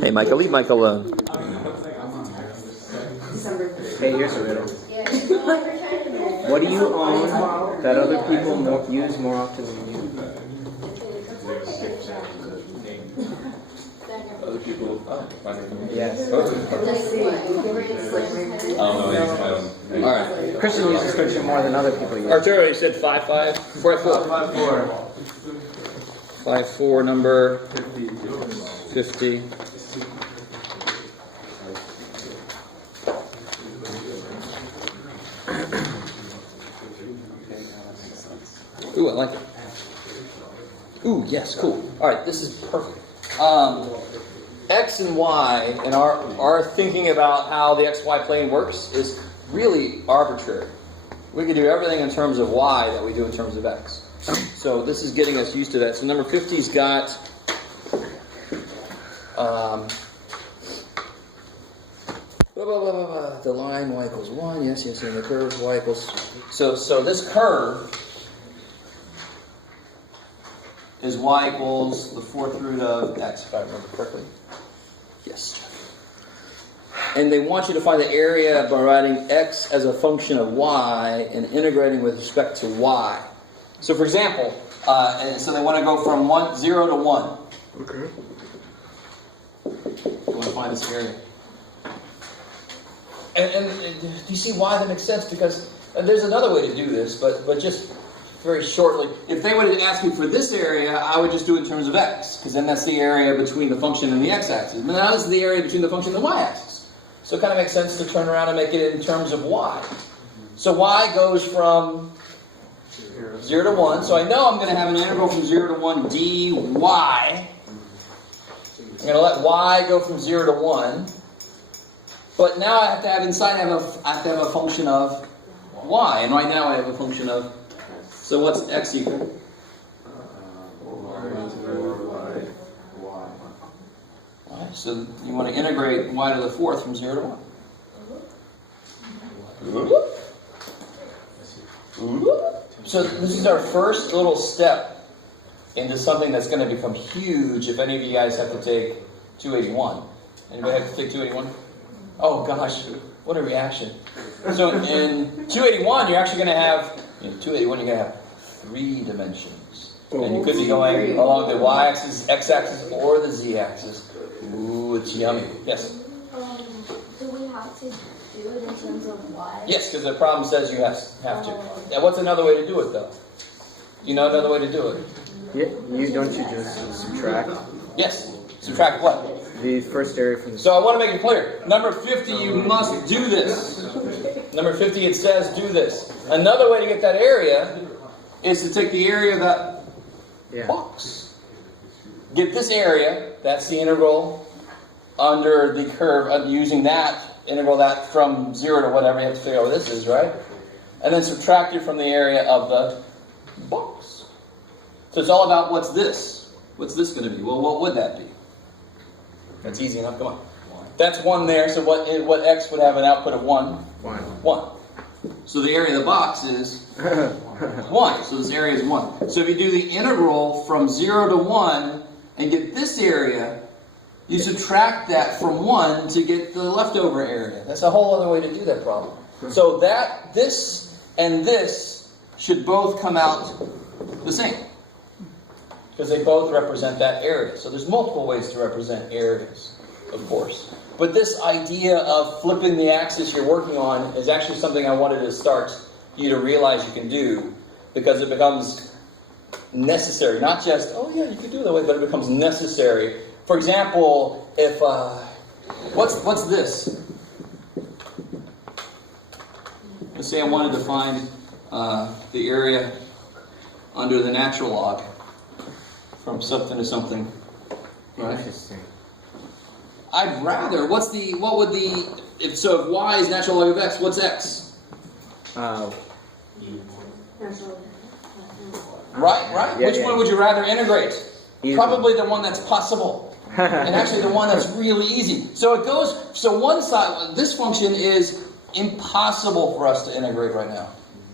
Hey, Michael, leave Mike alone. Hey, here's a riddle. What do you own that other people use more often than you? Other people. Yes. All right. Christian uses friction more than other people use. Arturo, you said 5-5? 4-4. 5-4, number 50. Ooh, I like it. Ooh, yes, cool. All right, this is perfect. X and Y and our thinking about how the XY plane works is really arbitrary. We can do everything in terms of Y that we do in terms of X. So this is getting us used to that. So number 50's got the line Y equals 1. Yes, and the curve Y equals. So this curve is Y equals the 4th root of X, if I remember correctly. Yes. And they want you to find the area by writing X as a function of Y and integrating with respect to Y. So for example, so they want to go from 0 to 1. Okay. They want to find this area. And do you see why that makes sense? Because there's another way to do this, but just very shortly, if they would have asked me for this area, I would just do it in terms of X, because then that's the area between the function and the X-axis. But now this is the area between the function and the Y-axis. So it kind of makes sense to turn around and make it in terms of Y. So Y goes from 0 to 1. So I know I'm going to have an integral from 0 to 1 dy. I'm going to let Y go from 0 to 1. But now I have to have inside, I have to have a function of Y. And right now I have a function of, so what's X equal? So you want to integrate Y to the 4th from 0 to 1. So this is our first little step into something that's going to become huge if any of you guys have to take 281. Anybody have to take 281? Oh gosh, what a reaction. So in 281, you're actually going to have, in 281, you're going to have 3 dimensions. And you could be going along the Y-axis, X-axis, or the Z-axis. Ooh, it's yummy. Yes? Do we have to do it in terms of Y? Yes, because the problem says you have to. Now, what's another way to do it, though? You know another way to do it? Yeah, don't you just subtract Yes. Subtract what? the first area from the... So I want to make it clear. Number 50, you must do this. Number 50, it says do this. Another way to get that area is to take the area of that box. Get this area, that's the integral under the curve, using that, integral that from 0 to whatever, you have to figure out what this is, right? And then subtract it from the area of the box. So it's all about what's this? What's this going to be? Well, what would that be? That's easy enough, come on. That's 1 there, so what X would have an output of 1? 1. So the area of the box is 1. So this area is 1. So if you do the integral from 0 to 1 and get this area, you subtract that from 1 to get the leftover area. That's a whole other way to do that problem. So this and this should both come out the same, because they both represent that area. So there's multiple ways to represent areas, of course. But this idea of flipping the axis you're working on is actually something I wanted to start you to realize you can do, because it becomes necessary. Not just, oh yeah, you can do it that way, but it becomes necessary. For example, if, what's this? Let's say I wanted to find the area under the natural log from something to something. Right? Interesting. I'd rather, if y is natural log of x, what's x? Right? Yeah, Which one would you rather integrate? Easy. Probably the one that's possible. And actually the one that's really easy. So it goes, so one side, this function is impossible for us to integrate right now.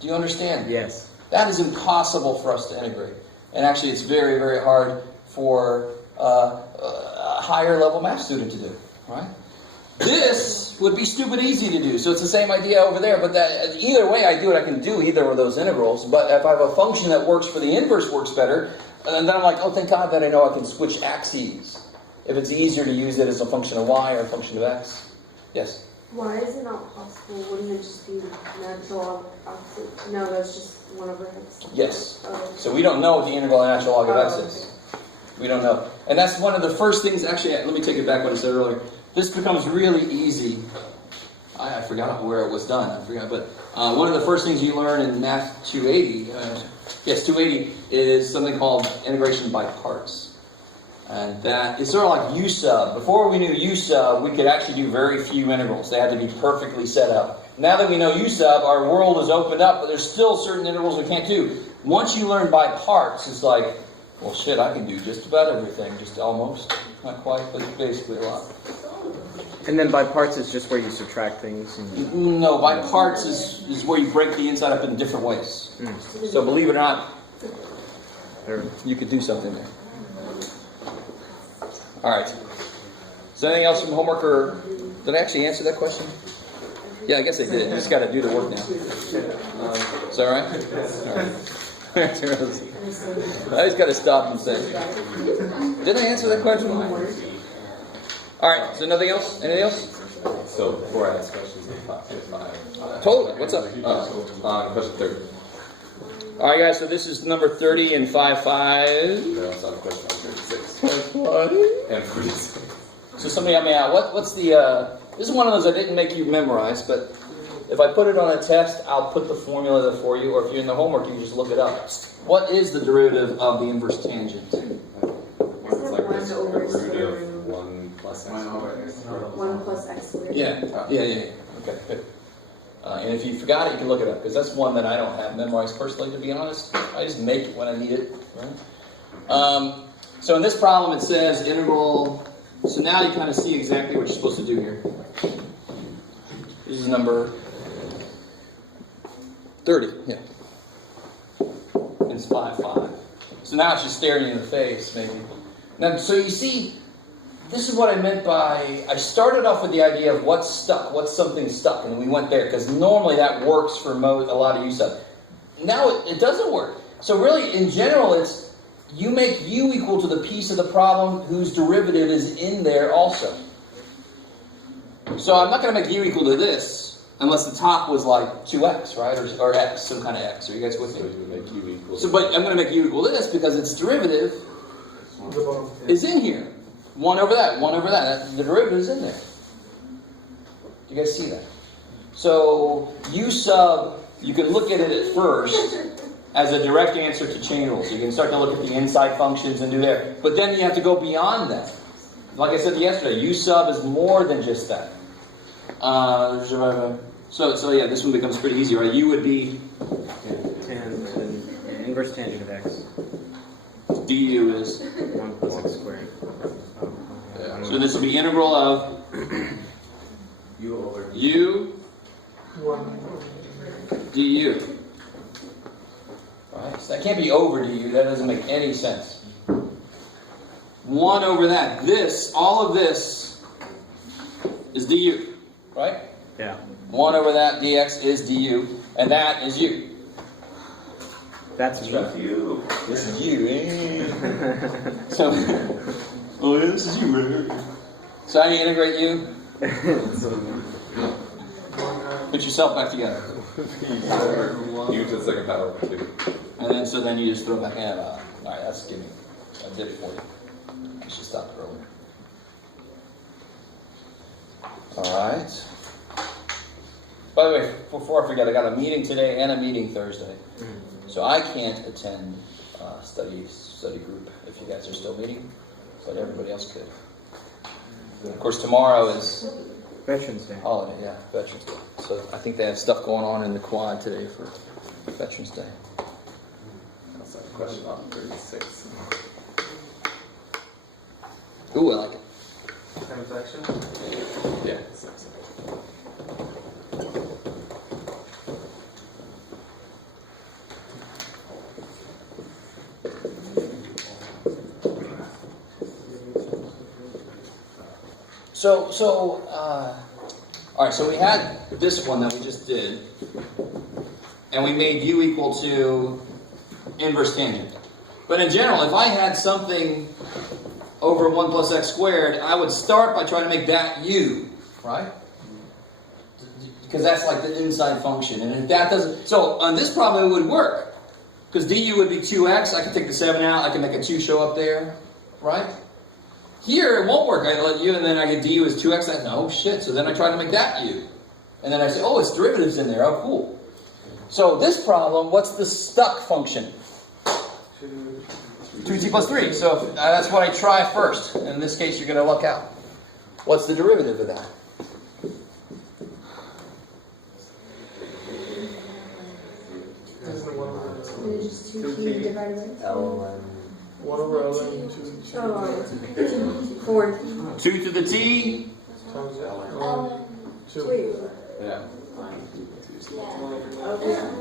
Do you understand? Yes. That is impossible for us to integrate. And actually it's very, very hard for higher level math student to do, right? This would be stupid easy to do. So it's the same idea over there, but that either way I do it, I can do either of those integrals. But if I have a function that works for the inverse works better, and then I'm like, oh, thank God that I know I can switch axes. If it's easier to use it as a function of y or a function of x. Yes? Why is it not possible? Wouldn't it just be natural opposite? No, that's just 1 over x. Yes. Oh. So we don't know what the integral and natural log of x is. We don't know. And that's one of the first things, actually, let me take it back what I said earlier. This becomes really easy. I forgot where it was done. I forgot. But one of the first things you learn in Math 280, 280, is something called integration by parts. And that is sort of like U sub. Before we knew U sub, we could actually do very few integrals. They had to be perfectly set up. Now that we know U sub, our world is opened up, but there's still certain integrals we can't do. Once you learn by parts, it's like, well, shit, I can do just about everything. Just almost. Not quite, but basically a lot. And then by parts is just where you subtract things. And... No, by parts is where you break the inside up in different ways. So believe it or not, you could do something there. All right. Is there anything else from homework, or did I actually answer that question? Yeah, I guess I did. You just got to do the work now. Is that all right? All right. I just got to stop and say, did I answer that question? All right, so nothing else? Anything else? So before I ask questions, five. Totally. What's up? Question 30. All right, guys, so this is number 30 and 5-5. Then I also have a question on 36. And 46. So somebody help me out. What's the, this is one of those I didn't make you memorize, but if I put it on a test, I'll put the formula there for you, or if you're in the homework, you can just look it up. What is the derivative of the inverse tangent? It's like One this over root square of root. 1 plus x squared. 1 plus x squared. Yeah. Okay, good. And if you forgot it, you can look it up, because that's one that I don't have memorized personally, to be honest. I just make it when I need it. Right? So in this problem, it says integral. So now you kind of see exactly what you're supposed to do here. This is number 30. Yeah. It's 5-5. So now it's just staring you in the face, maybe. Now, so you see, this is what I meant by, I started off with the idea of what's stuck, what's something stuck, and we went there, because normally that works for a lot of U stuff. Now it doesn't work. So really, in general, it's, you make U equal to the piece of the problem whose derivative is in there also. So I'm not going to make U equal to this, unless the top was like 2x, right? Or x, some kind of x. Are you guys with So me? you would make u equal. So, but I'm going to make U equal to this because its derivative is in here. 1 over that, 1 over that. The derivative is in there. Do you guys see that? So U sub, you can look at it at first as a direct answer to chain rule. So you can start to look at the inside functions and do there. But then you have to go beyond that. Like I said yesterday, U sub is more than just that. So yeah, this one becomes pretty easy, right? U would be inverse tangent of x. du is 1 plus x squared. so this will be integral of u over u du. Right? So that can't be over du. That doesn't make any sense. 1 over that. This, all of this, is du. Right? Yeah. 1 over that dx is du, and that is u. That's u. This is you, eh? So, oh yeah, this is you right here. So how do you integrate u? Put yourself back together. U to the second power. And then, so then you just throw it back in. Alright, that's giving. I did it for you. I should stop it earlier. Alright. By the way, before I forget, I got a meeting today and a meeting Thursday. So I can't attend study group if you guys are still meeting, but everybody else could. And of course, tomorrow is Veterans Day. holiday, yeah, Veterans Day. So I think they have stuff going on in the quad today for Veterans Day. Also have a question on 36. Ooh, I like it. Yeah. All right, so we had this one that we just did, and we made u equal to inverse tangent. But in general, if I had something over 1 plus x squared, I would start by trying to make that u, right? Because that's like the inside function. And if that doesn't, so on this problem it would work. Because du would be 2x, I can take the 7 out, I can make a 2 show up there, right? Here it won't work. I let u and then I get du is 2x. No, shit. So then I try to make that u. And then I say, oh, it's derivatives in there. Oh, cool. So this problem, what's the stuck function? 2t plus 3. So that's what I try first. In this case, you're going to luck out. What's the derivative of that? Just 2t divided by 2. 1 over ln 4. 2 to the t. times Ellen. 2. Yeah.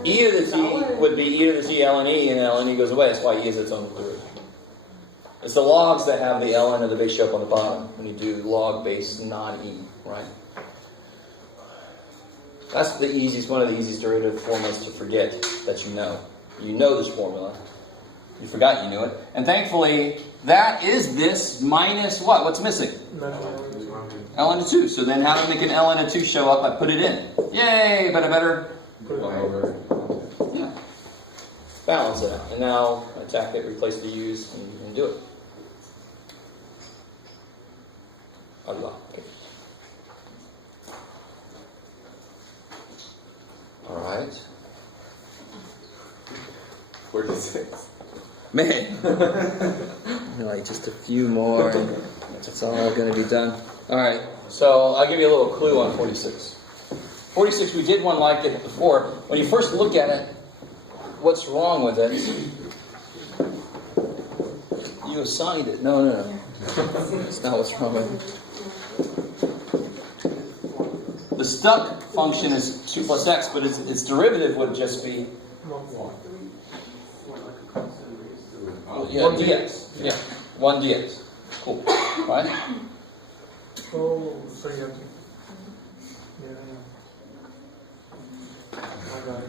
E to the t would be e to the t ln e, and ln e goes away. That's why e is its own derivative. It's the logs that have the ln of the base show up on the bottom when you do log base non-e, right? That's the easiest, one of the easiest derivative formulas to forget that you know. You know this formula. You forgot you knew it. And thankfully, that is this minus what? What's missing? ln of 2. So then how to make an ln of 2 show up? I put it in. Yay! But I better balance it out. And now attack it, replace the u's, and you can do it. Allah. Okay. Alright. 46. Man. Like just a few more and it's all going to be done. Alright, so I'll give you a little clue on 46. 46, we did one like it before. When you first look at it, what's wrong with it? You assigned it. No. That's not what's wrong with it. The stuck function is 2 plus x, but its derivative would just be dx. Yeah, 1 dx. Cool. Right? Oh, so you have to. Yeah.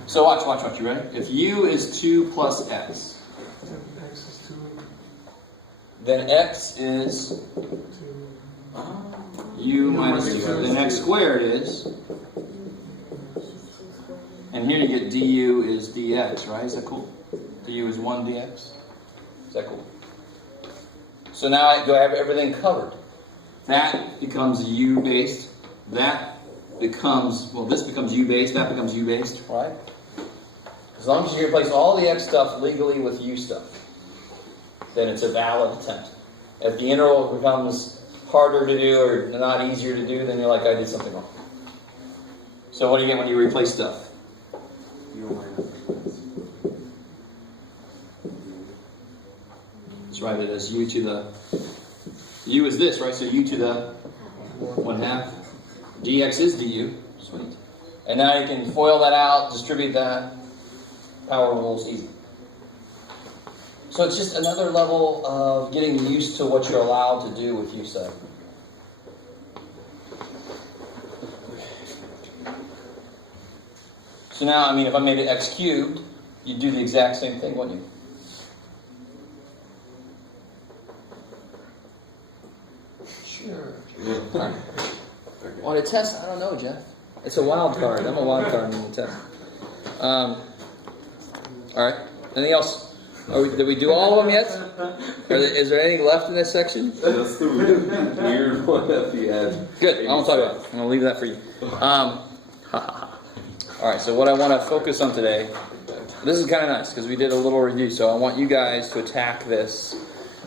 So watch. You ready? If u is 2 plus x, X is 2. then x is 2. u minus 2. Then x squared is, and here you get du is dx, right? Is that cool? Du is 1 dx. Is that cool? So now I have everything covered. That becomes u based. That becomes, well, this becomes u based. That becomes u based, right? As long as you replace all the x stuff legally with u stuff, then it's a valid attempt. If the integral becomes harder to do or not easier to do, then you're like, I did something wrong. So what do you get when you replace stuff? Let's write it as u to the, u is this, right? So u to the 1/2. dx is du. Sweet. And now you can FOIL that out, distribute that. Power rules, easy. So it's just another level of getting used to what you're allowed to do with u sub. So now, I mean, if I made it x cubed, you'd do the exact same thing, wouldn't you? Sure. Right. On a test, I don't know, Jeff. It's a wild card. I'm a wild card in the test. All right. Anything else? Did we do all of them yet? Is there anything left in this section? That's the weird one that we had. Good. I won't talk about it. I'm going to leave that for you. All right. So what I want to focus on today, this is kind of nice because we did a little review. So I want you guys to attack this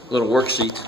little worksheet.